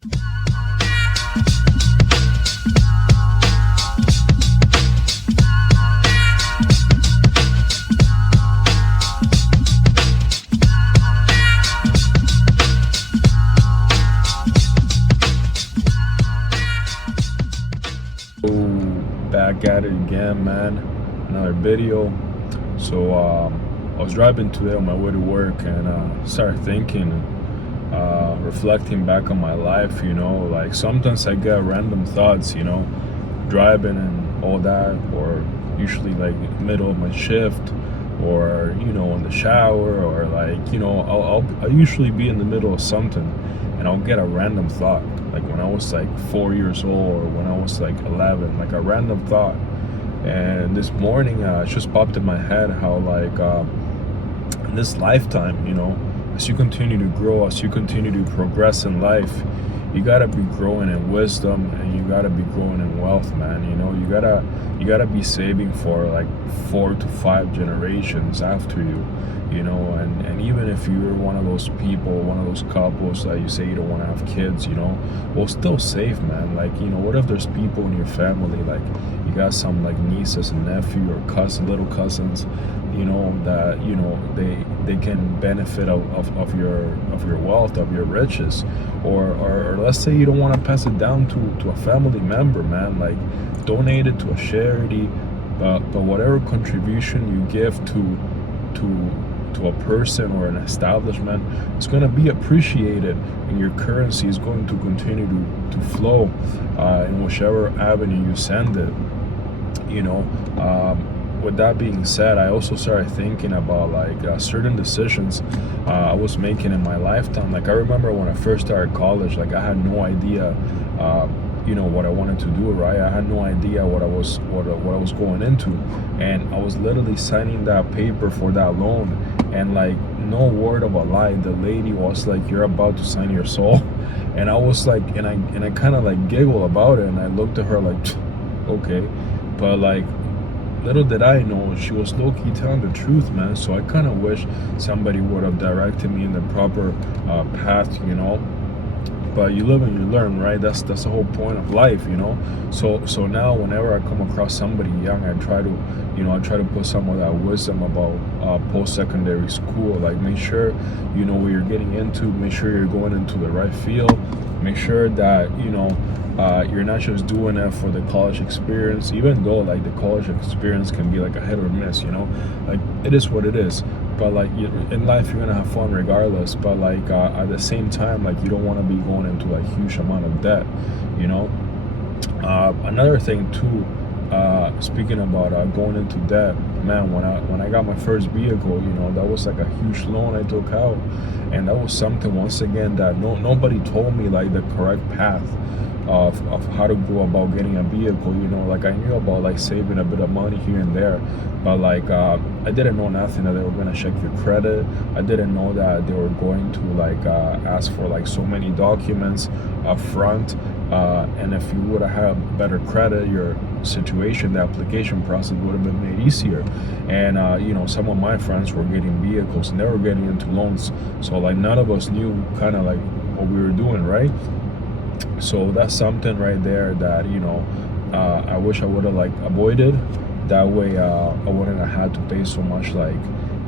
Back at it again, man. Another video. So I was driving today on my way to work, and started thinking, reflecting back on my life. Like sometimes I get random thoughts. Driving and all that, or usually like middle of my shift, or in the shower, or like I'll usually be in the middle of something, and I'll get a random thought, like when I was like 4 years old, or when I was like 11, like a random thought. And this morning, it just popped in my head how like in this lifetime, as you continue to grow, as you continue to progress in life, you gotta be growing in wisdom, and you gotta be growing in wealth, man. You gotta be saving for like 4 to 5 generations after you. And even if you're one of those people, one of those couples that you say you don't want to have kids, well, still save, man. Like, what if there's people in your family, like you got some like nieces and nephew or little cousins, that they can benefit of your wealth, of your riches, or let's say you don't want to pass it down to a family member, man. Like, donate it to a charity, but whatever contribution you give to a person or an establishment, it's going to be appreciated, and your currency is going to continue to flow in whichever avenue you send it. With that being said, I also started thinking about like certain decisions I was making in my lifetime. Like, I remember when I first started college, like I had no idea what I wanted to do, right? I had no idea what I was going into, and I was literally signing that paper for that loan, and like, no word of a lie, the lady was like, "You're about to sign your soul." And I was like, and I kind of like giggle about it, and I looked at her like, okay. But like, little did I know, she was low-key telling the truth, man. So I kind of wish somebody would have directed me in the proper path. But you live and you learn, right? That's the whole point of life. So now whenever I come across somebody young, I try to put some of that wisdom about post-secondary school. Like, make sure you know what you're getting into, make sure you're going into the right field, make sure that you're not just doing it for the college experience, even though like the college experience can be like a hit or miss. Like, it is what it is. But like, in life, you're gonna have fun regardless. But like at the same time, like, you don't want to be going into like huge amount of debt. Another thing too, speaking about going into debt, man, when I got my first vehicle, that was like a huge loan I took out, and that was something, once again, that nobody told me like the correct path of how to go about getting a vehicle. Like, I knew about like saving a bit of money here and there, but like I didn't know nothing that they were going to check your credit. I didn't know that they were going to like ask for like so many documents up front, and if you would have had better credit, your situation, the application process would have been made easier. And some of my friends were getting vehicles, and they were getting into loans, so like none of us knew kind of like what we were doing, right? So that's something right there that I wish I would have like avoided. That way I wouldn't have had to pay so much like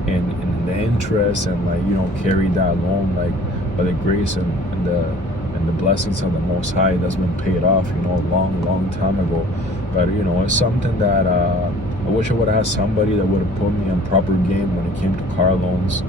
in the interest, and like carry that loan, like by the grace and the blessings of the Most High, that's been paid off a long time ago. But it's something that I wish I would have had somebody that would have put me on proper game when it came to car loans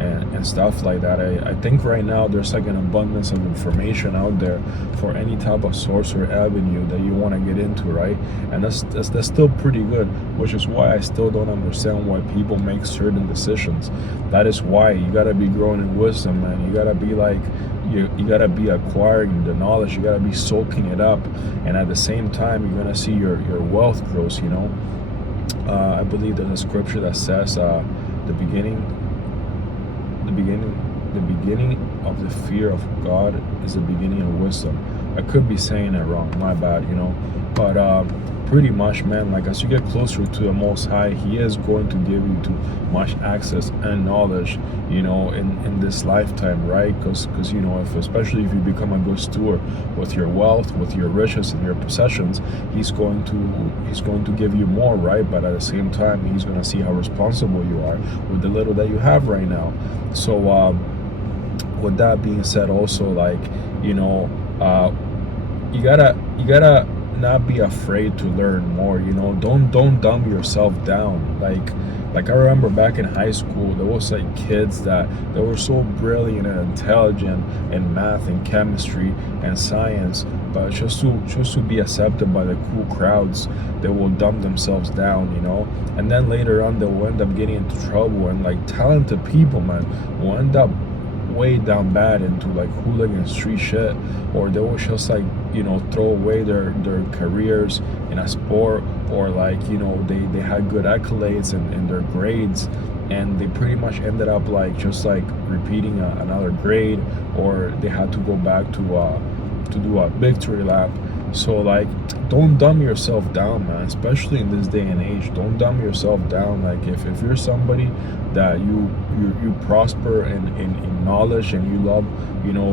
and stuff like that. I think right now there's like an abundance of information out there for any type of source or avenue that you want to get into, right? And that's still pretty good, which is why I still don't understand why people make certain decisions. That is why you gotta be growing in wisdom, man. You gotta be like, you gotta be acquiring the knowledge, you gotta be soaking it up, and at the same time you're gonna see your wealth grows. I believe there's a scripture that says the beginning of the fear of God is the beginning of wisdom. I could be saying it wrong, my bad, but pretty much, man, like as you get closer to the Most High, He is going to give you to much access and knowledge, in this lifetime, right? Because if, especially if you become a good steward with your wealth, with your riches and your possessions, He's going to give you more, right? But at the same time, He's going to see how responsible you are with the little that you have right now. So with that being said, also, like, you gotta not be afraid to learn more. Don't dumb yourself down. Like I remember back in high school, there was like kids that were so brilliant and intelligent in math and chemistry and science, but just to be accepted by the cool crowds, they will dumb themselves down, and then later on they will end up getting into trouble, and like talented people, man, will end up way down bad into like hooligan street shit, or they will just like throw away their careers in a sport, or like they had good accolades in their grades, and they pretty much ended up like just like repeating another grade, or they had to go back to do a victory lap. So like, don't dumb yourself down, man, especially in this day and age. Don't dumb yourself down. Like if you're somebody that you prosper in knowledge, and you love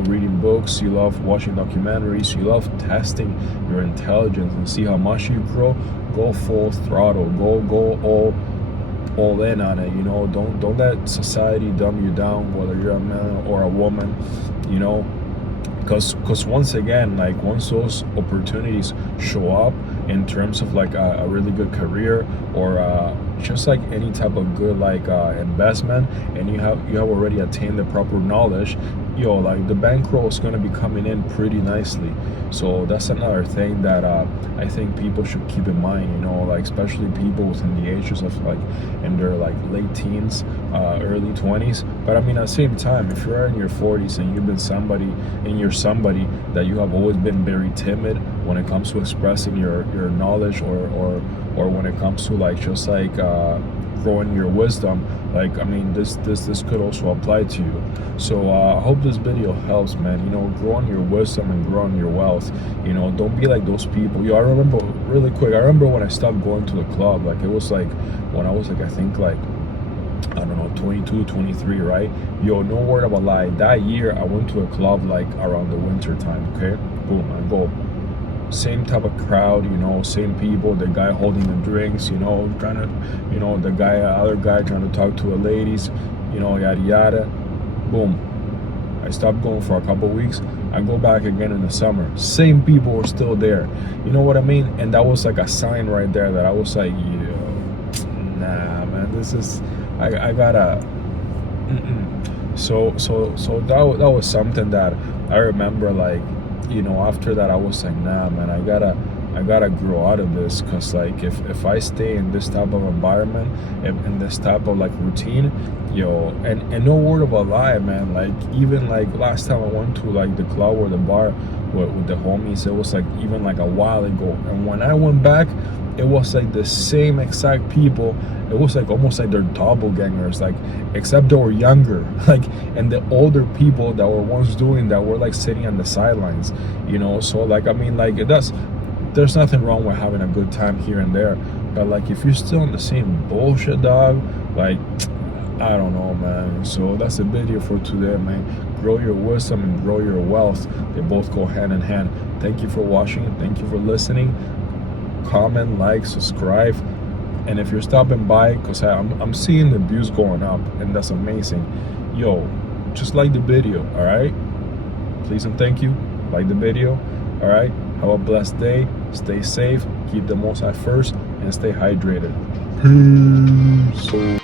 reading books, you love watching documentaries, you love testing your intelligence and see how much you grow, go full throttle, go all in on it. Don't let society dumb you down, whether you're a man or a woman. Because once again, like once those opportunities show up in terms of like a really good career, or just like any type of good like investment, and you have already attained the proper knowledge, like the bankroll is going to be coming in pretty nicely. So that's another thing that I think people should keep in mind, like especially people within the ages of like in their like late teens, early 20s. But I mean, at the same time, if you're in your 40s and you've been somebody that you have always been very timid when it comes to expressing your knowledge, or when it comes to like just like growing your wisdom, like I mean, this could also apply to you. So I hope this video helps, man. Grow on your wisdom and grow on your wealth. Don't be like those people. I remember really quick, I remember when I stopped going to the club, like it was like when I was like, I think like, I don't know, 22, 23, right? No word of a lie, that year I went to a club like around the winter time. Okay, boom, I go, same type of crowd, same people, the guy holding the drinks, trying to, the other guy trying to talk to the ladies, yada yada. Boom, I stopped going for a couple weeks. I go back again in the summer, same people were still there. You know what I mean? And that was like a sign right there that I was like, nah, man, this is, I gotta so that was something that I remember, like, after that I was like, nah, man, I gotta grow out of this, because like if I stay in this type of environment, in this type of like routine, and no word of a lie, man, like even like last time I went to like the club or the bar with the homies, it was like even like a while ago, and when I went back, it was like the same exact people. It was like almost like they're doppelgangers, like, except they were younger, like, and the older people that were once doing that were like sitting on the sidelines, so like, I mean, like, there's nothing wrong with having a good time here and there, but like if you're still in the same bullshit, dog, like, I don't know, man. So that's the video for today, man. Grow your wisdom and grow your wealth. They both go hand in hand. Thank you for watching. Thank you for listening. Comment, like, subscribe, and if you're stopping by, because I'm seeing the views going up, and that's amazing, just like the video, all right? Please and thank you. Like the video, all right? Have a blessed day. Stay safe, keep the Most High first, and stay hydrated. Peace.